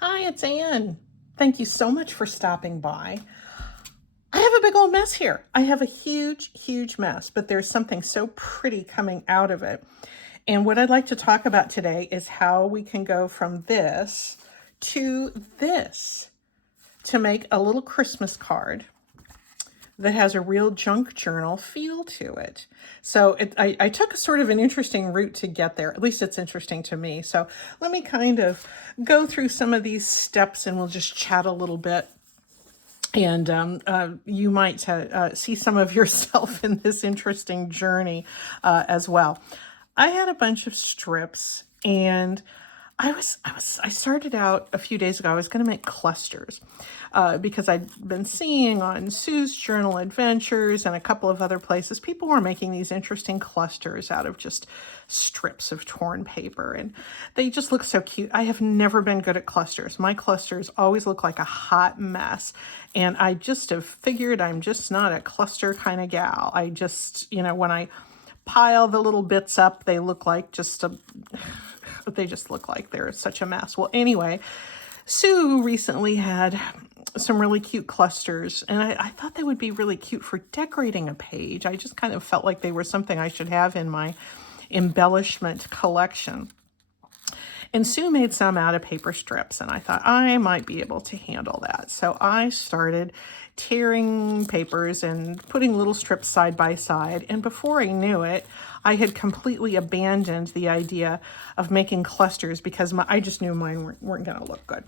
Hi, it's Anne. Thank you so much for stopping by. I have a big old mess here. I have a huge, huge mess, but there's something so pretty coming out of it. And what I'd like to talk about today is how we can go from this to this to make a little Christmas card that has a real junk journal feel to it. So I took a sort of an interesting route to get there. At least it's interesting to me. So let me kind of go through some of these steps and we'll just chat a little bit. And you might see some of yourself in this interesting journey as well. I had a bunch of strips and I started out a few days ago. I was going to make clusters because I'd been seeing on Sue's Journal Adventures and a couple of other places, people were making these interesting clusters out of just strips of torn paper, and they just look so cute. I have never been good at clusters. My clusters always look like a hot mess, and I just have figured I'm just not a cluster kind of gal. I just, when I pile the little bits up, they look like they just look like they're such a mess. Well, anyway, Sue recently had some really cute clusters, and I thought they would be really cute for decorating a page. I just kind of felt like they were something I should have in my embellishment collection. And Sue made some out of paper strips, and I thought I might be able to handle that. So I started tearing papers and putting little strips side by side. And before I knew it, I had completely abandoned the idea of making clusters because I just knew mine weren't going to look good.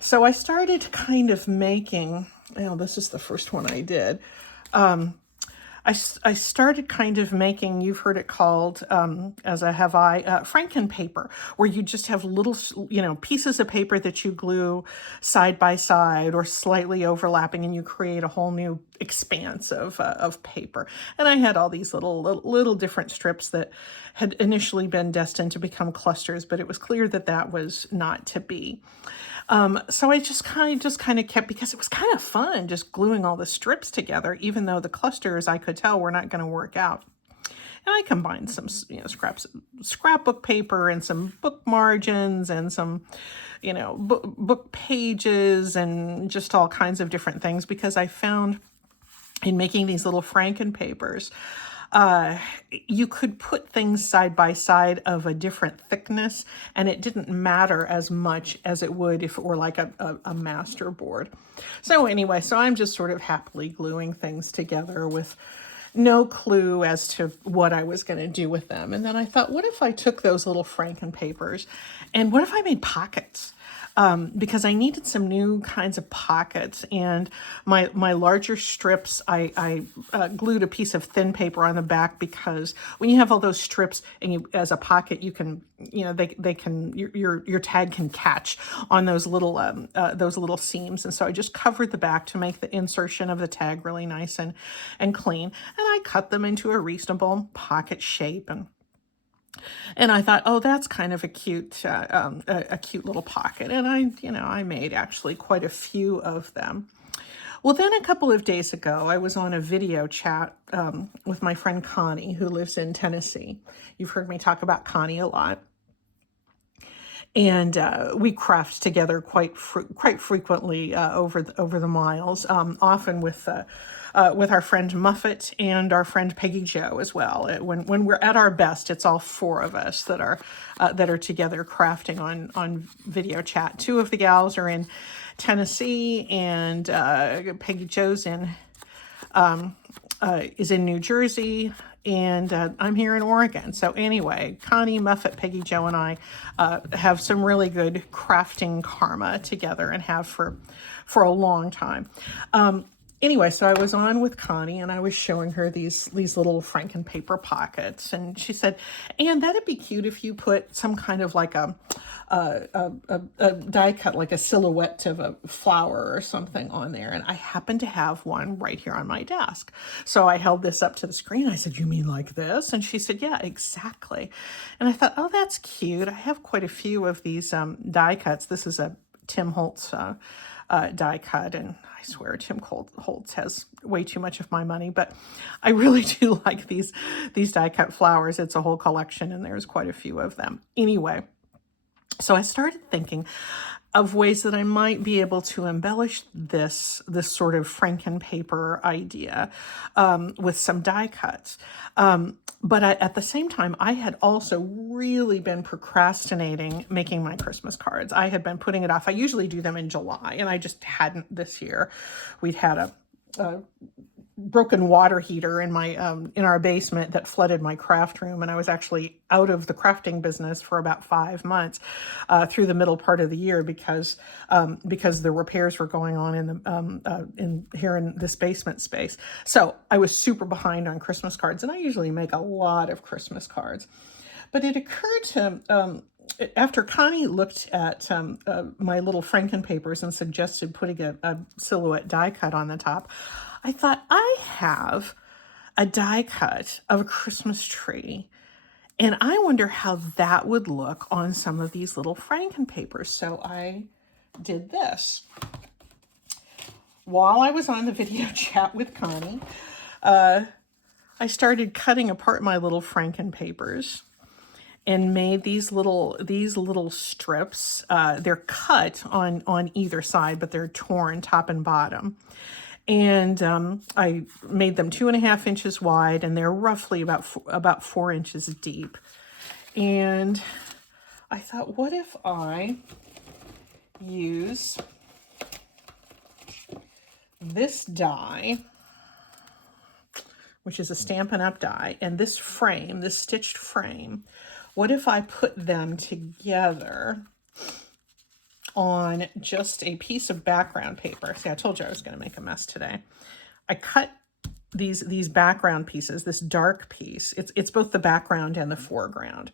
So I started kind of making, this is the first one I did. I started kind of making, you've heard it called, as I have Frankenpaper, where you just have little, pieces of paper that you glue side by side or slightly overlapping, and you create a whole new expanse of paper. And I had all these little different strips that had initially been destined to become clusters, but it was clear that that was not to be. So I just kind of kept, because it was kind of fun just gluing all the strips together, even though the clusters I could tell were not going to work out. And I combined some, scrapbook paper and some book margins and some, book pages and just all kinds of different things, because I found in making these little Frankenpapers, you could put things side by side of a different thickness, and it didn't matter as much as it would if it were like a master board. So anyway, so I'm just sort of happily gluing things together with no clue as to what I was going to do with them. And then I thought, what if I took those little Frankenpapers and what if I made pockets? Because I needed some new kinds of pockets, and my larger strips, I glued a piece of thin paper on the back, because when you have all those strips and you, as a pocket, you can, they can, your tag can catch on those little seams. And so I just covered the back to make the insertion of the tag really nice and clean. And I cut them into a reasonable pocket shape, and I thought, oh, that's kind of a cute little pocket. And I made actually quite a few of them. Well, then a couple of days ago, I was on a video chat with my friend Connie, who lives in Tennessee. You've heard me talk about Connie a lot. And we craft together quite frequently over the miles, often with our friend Muffet and our friend Peggy Jo as well. When we're at our best, it's all four of us that are together crafting on video chat. Two of the gals are in Tennessee, and Peggy Jo's is in New Jersey, and I'm here in Oregon. So anyway, Connie, Muffet, Peggy Jo, and I have some really good crafting karma together, and have for a long time. Anyway, so I was on with Connie, and I was showing her these little Frankenpaper pockets, and she said, "Anne, that'd be cute if you put some kind of like a die cut, like a silhouette of a flower or something on there." And I happen to have one right here on my desk. So I held this up to the screen. I said, "You mean like this?" And she said, "Yeah, exactly." And I thought, oh, that's cute. I have quite a few of these die cuts. This is a Tim Holtz die cut, and I swear Tim Holtz has way too much of my money, but I really do like these die cut flowers. It's a whole collection, and there's quite a few of them. Anyway, So I started thinking of ways that I might be able to embellish this sort of Frankenpaper idea with some die cuts. But at the same time, I had also really been procrastinating making my Christmas cards. I had been putting it off. I usually do them in July, and I just hadn't this year. We'd had a broken water heater in our basement that flooded my craft room, and I was actually out of the crafting business for about 5 months through the middle part of the year because the repairs were going on in here in this basement space. So I was super behind on Christmas cards, and I usually make a lot of Christmas cards. But it occurred to after Connie looked at my little Frankenpapers and suggested putting a silhouette die cut on the top, I thought, I have a die cut of a Christmas tree, and I wonder how that would look on some of these little Frankenpapers. So I did this. While I was on the video chat with Connie, I started cutting apart my little Frankenpapers and made these little strips. They're cut on either side, but they're torn top and bottom. And I made them 2.5 inches wide, and they're roughly about 4 inches deep. And I thought, what if I use this die, which is a Stampin' Up! Die, and this frame, this stitched frame, what if I put them together on just a piece of background paper? See, I told you I was going to make a mess today. I cut these background pieces, this dark piece. It's both the background and the foreground.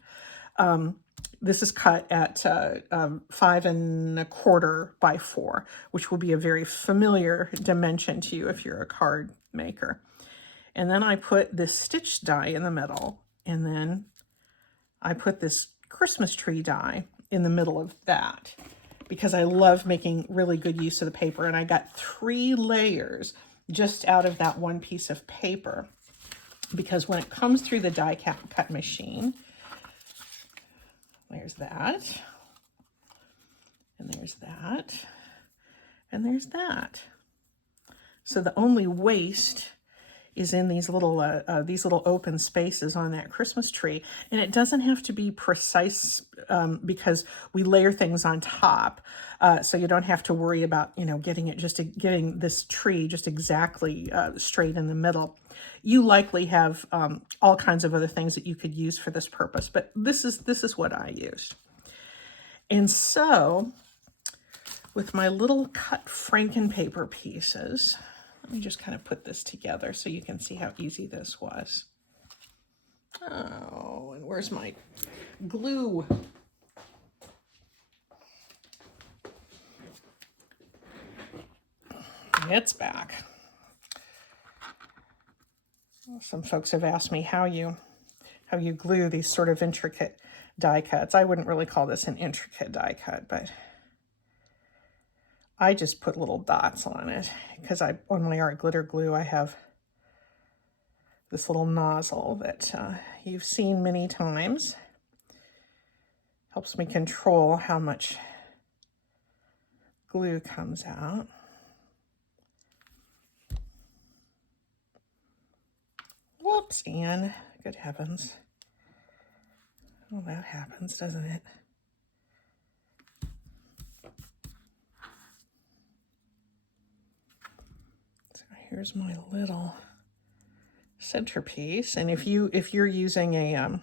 This is cut at 5.25 by 4, which will be a very familiar dimension to you if you're a card maker. And then I put this stitch die in the middle, and then I put this Christmas tree die in the middle of that, because I love making really good use of the paper. And I got 3 layers just out of that one piece of paper, because when it comes through the die cut machine, there's that, and there's that, and there's that. So the only waste is in these little open spaces on that Christmas tree. And it doesn't have to be precise because we layer things on top. So you don't have to worry about, getting this tree just exactly straight in the middle. You likely have all kinds of other things that you could use for this purpose, but this is what I used. And so with my little cut Frankenpaper pieces, let me just kind of put this together so you can see how easy this was. Oh, and where's my glue? It's back. Some folks have asked me how you glue these sort of intricate die cuts. I wouldn't really call this an intricate die cut, but I just put little dots on it because on my art glitter glue, I have this little nozzle that you've seen many times. Helps me control how much glue comes out. Whoops, Anne. Good heavens. Well, that happens, doesn't it? Here's my little centerpiece, and if you're using a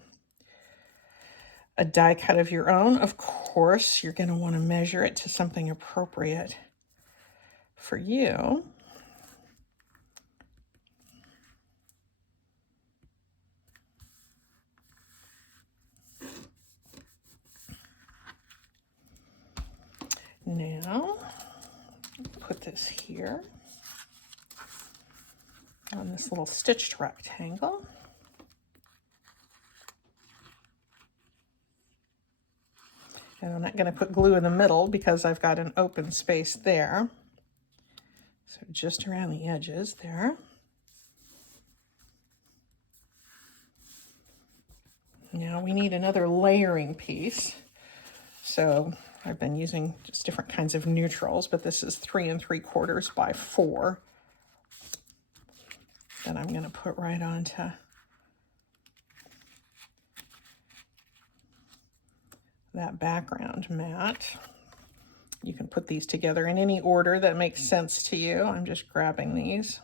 die cut of your own, of course you're going to want to measure it to something appropriate for you. Now, put this here on this little stitched rectangle. And I'm not going to put glue in the middle because I've got an open space there. So just around the edges there. Now we need another layering piece. So I've been using just different kinds of neutrals, but this is 3 3/4 by 4 that I'm going to put right onto that background mat. You can put these together in any order that makes sense to you. I'm just grabbing these.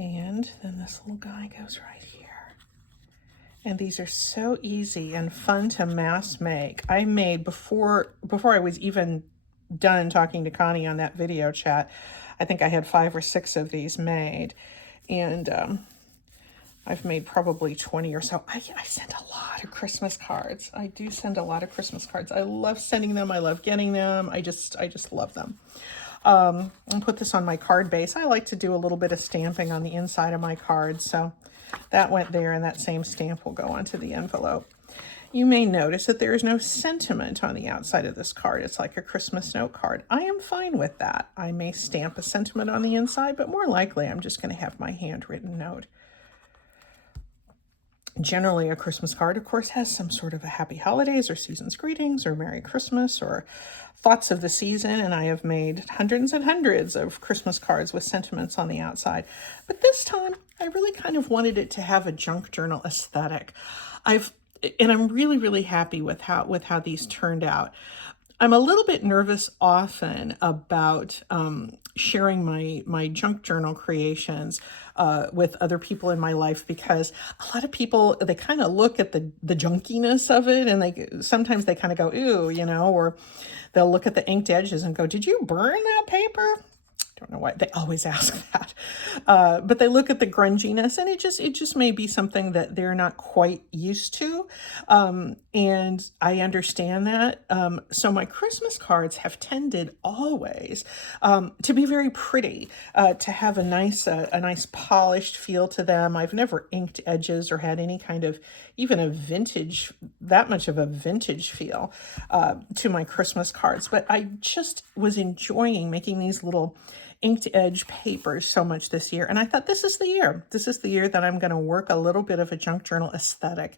And then this little guy goes right here. And these are so easy and fun to mass make. I made, before I was even done talking to Connie on that video chat, I think I had 5 or 6 of these made. And I've made probably 20 or so. I send a lot of Christmas cards. I do send a lot of Christmas cards. I love sending them. I love getting them. I just love them. And put this on my card base. I like to do a little bit of stamping on the inside of my cards, so that went there, and that same stamp will go onto the envelope. You may notice that there is no sentiment on the outside of this card. It's like a Christmas note card. I am fine with that. I may stamp a sentiment on the inside, but more likely I'm just going to have my handwritten note. Generally, a Christmas card, of course, has some sort of a happy holidays or season's greetings or Merry Christmas or thoughts of the season, and I have made hundreds and hundreds of Christmas cards with sentiments on the outside. But this time, I really kind of wanted it to have a junk journal aesthetic. I'm really, really happy with how these turned out. I'm a little bit nervous often about sharing my junk journal creations with other people in my life, because a lot of people, they kind of look at the junkiness of it, and sometimes they kind of go, ooh, you know, or they'll look at the inked edges and go, did you burn that paper? Don't know why they always ask that, but they look at the grunginess, and it just may be something that they're not quite used to, and I understand that. So my Christmas cards have tended always to be very pretty, to have a nice polished feel to them. I've never inked edges or had any kind of even that much of a vintage feel to my Christmas cards, but I just was enjoying making these little inked edge papers so much this year. And I thought, this is the year. This is the year that I'm going to work a little bit of a junk journal aesthetic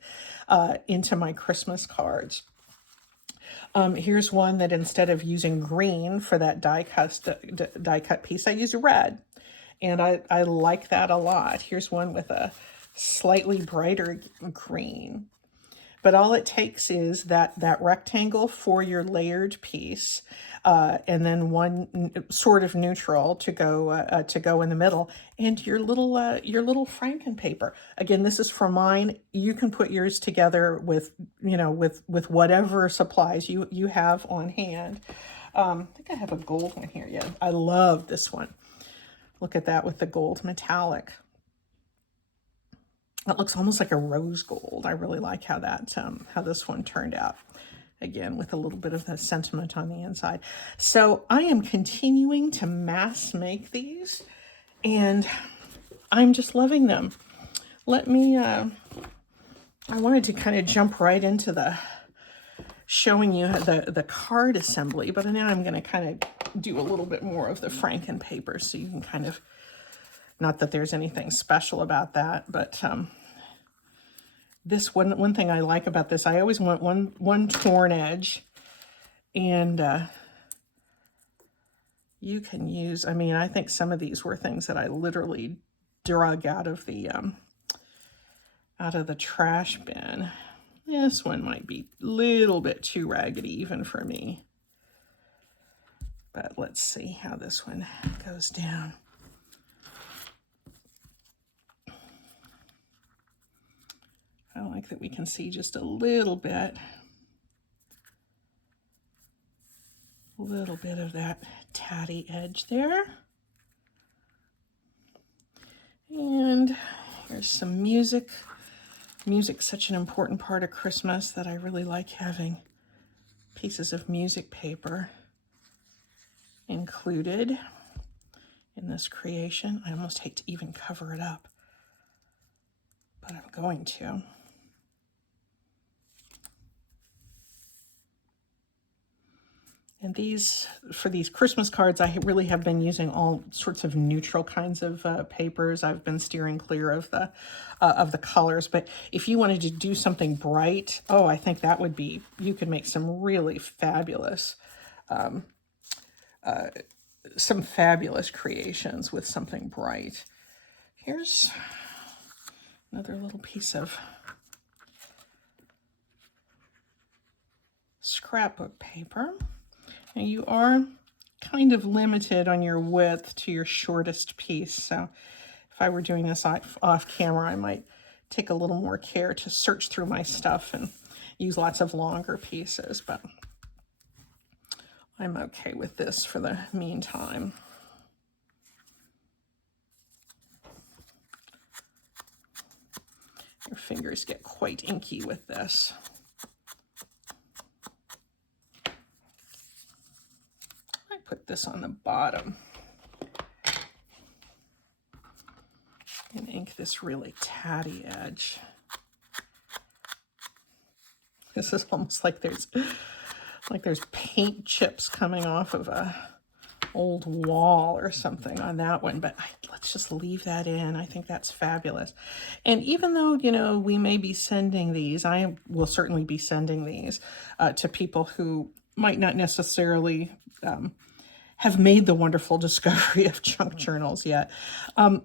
into my Christmas cards. Here's one that, instead of using green for that die cut piece, I use red. And I like that a lot. Here's one with a slightly brighter green. But all it takes is that rectangle for your layered piece, and then one sort of neutral to go in the middle, and your little Frankenpaper. Again, this is for mine. You can put yours together with whatever supplies you have on hand. I think I have a gold one here. Yeah, I love this one. Look at that with the gold metallic. It looks almost like a rose gold. I really like how this one turned out. Again, with a little bit of the sentiment on the inside. So I am continuing to mass make these, and I'm just loving them. I wanted to kind of jump right into the showing you the card assembly, but now I'm going to kind of do a little bit more of the Frankenpaper, so you can kind of, not that there's anything special about that, but this one thing I like about this, I always want one torn edge, and you can use, I mean, I think some of these were things that I literally drug out of the trash bin. This one might be a little bit too raggedy even for me, but let's see how this one goes down. I like that we can see just a little bit of that tatty edge there. And here's some music. Music's such an important part of Christmas that I really like having pieces of music paper included in this creation. I almost hate to even cover it up, but I'm going to. And for these Christmas cards, I really have been using all sorts of neutral kinds of papers. I've been steering clear of the colors. But if you wanted to do something bright, oh, I think that would be, you could make some really fabulous, some fabulous creations with something bright. Here's another little piece of scrapbook paper. Now you are kind of limited on your width to your shortest piece, so if I were doing this off camera, I might take a little more care to search through my stuff and use lots of longer pieces, but I'm okay with this for the meantime. Your fingers get quite inky with this. I put this on the bottom and ink this really tatty edge. This is almost like there's paint chips coming off of a old wall or something on that one, but let's just leave that in. I think that's fabulous. And even though, you know, we may be sending these, I will certainly be sending these to people who might not necessarily have made the wonderful discovery of junk journals yet. The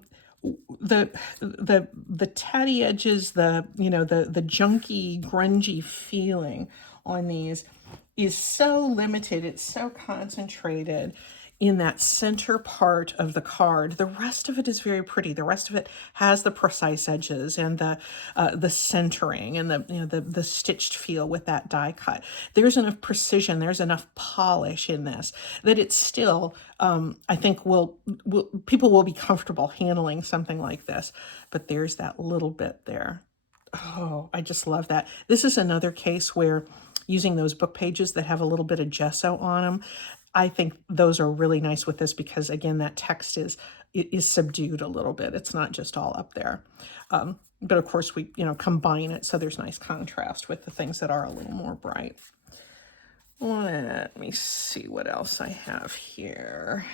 tatty edges, the junky, grungy feeling on these is so limited. It's so concentrated in that center part of the card. The rest of it is very pretty. The rest of it has the precise edges and the centering and the stitched feel with that die cut. There's enough precision. There's enough polish in this that it's still, I think people will be comfortable handling something like this. But there's that little bit there. Oh, I just love that. This is another case where using those book pages that have a little bit of gesso on them, I think those are really nice with this because, again, that text is subdued a little bit. It's not just all up there. But of course, we combine it so there's nice contrast with the things that are a little more bright. Let me see what else I have here.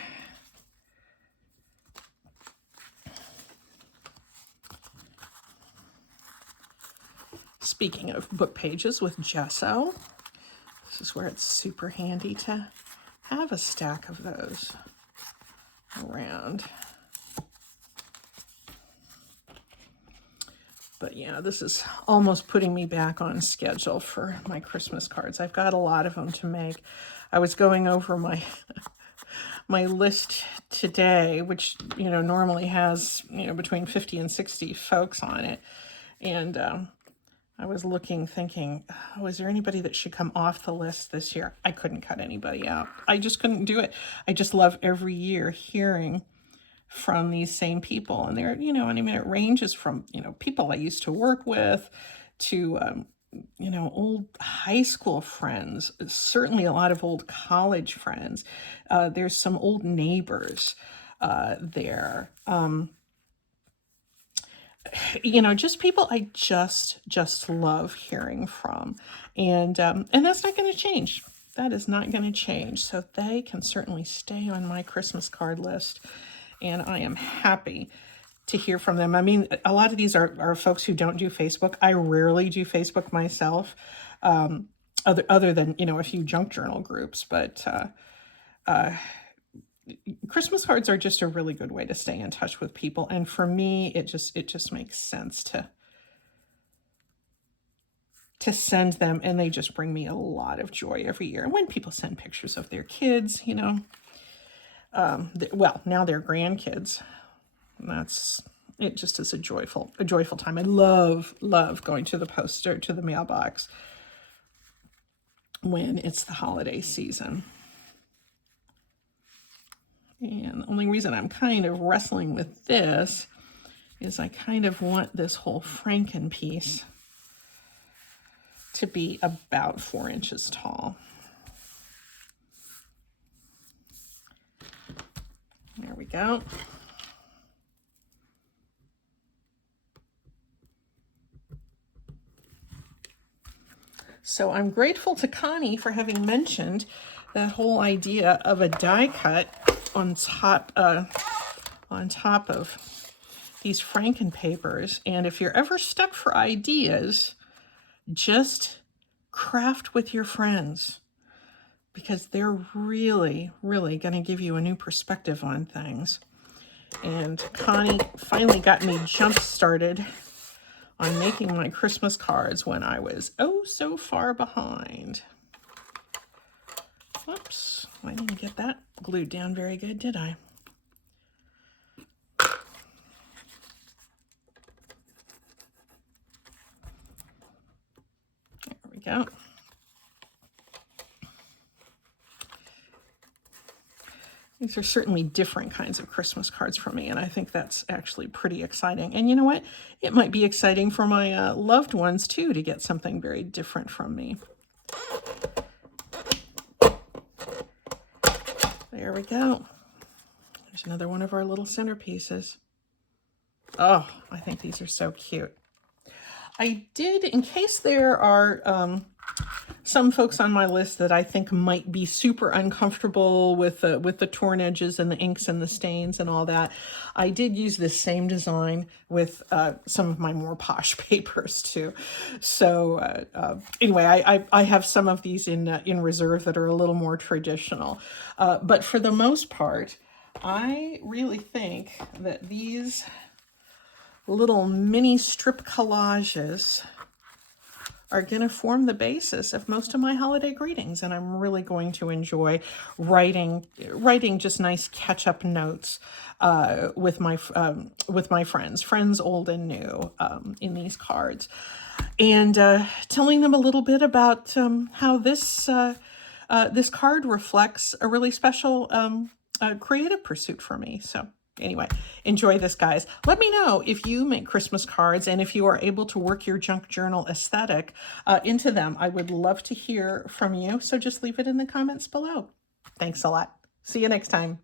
Speaking of book pages with gesso, this is where it's super handy to have a stack of those around. But yeah, this is almost putting me back on schedule for my Christmas cards. I've got a lot of them to make. I was going over my my list today, which normally has between 50 and 60 folks on it, and I was looking, thinking, oh, is there anybody that should come off the list this year? I couldn't cut anybody out. I just couldn't do it. I just love every year hearing from these same people. And they're, it ranges from, people I used to work with to, old high school friends, certainly a lot of old college friends. There's some old neighbors there. Just people I just love hearing from. And that's not going to change. That is not going to change. So they can certainly stay on my Christmas card list. And I am happy to hear from them. I mean, a lot of these are folks who don't do Facebook. I rarely do Facebook myself, other than, a few junk journal groups. But Christmas cards are just a really good way to stay in touch with people. And for me, it just makes sense to send them. And they just bring me a lot of joy every year. And when people send pictures of their kids, well, now they're grandkids. It just is a joyful time. I love going to the post or to the mailbox when it's the holiday season. And the only reason I'm kind of wrestling with this is I kind of want this whole Franken piece to be about 4 inches tall. There we go. So I'm grateful to Connie for having mentioned that whole idea of a die cut on top of these Frankenpapers. And if you're ever stuck for ideas, just craft with your friends, because they're really, really going to give you a new perspective on things. And Connie finally got me jump started on making my Christmas cards when I was oh so far behind. Whoops, I didn't get that glued down very good, did I? There we go. These are certainly different kinds of Christmas cards for me, and I think that's actually pretty exciting. And you know what? It might be exciting for my loved ones, too, to get something very different from me. There we go. There's another one of our little centerpieces. Oh, I think these are so cute. I did, in case there are some folks on my list that I think might be super uncomfortable with the torn edges and the inks and the stains and all that, I did use this same design with some of my more posh papers too. So anyway, I have some of these in reserve that are a little more traditional. But for the most part, I really think that these little mini strip collages are going to form the basis of most of my holiday greetings, and I'm really going to enjoy writing just nice catch-up notes with my friends old and new, in these cards, and telling them a little bit about how this card reflects a really special creative pursuit for me. So anyway, enjoy this, guys. Let me know if you make Christmas cards and if you are able to work your junk journal aesthetic into them. I would love to hear from you, so just leave it in the comments below. Thanks a lot. See you next time.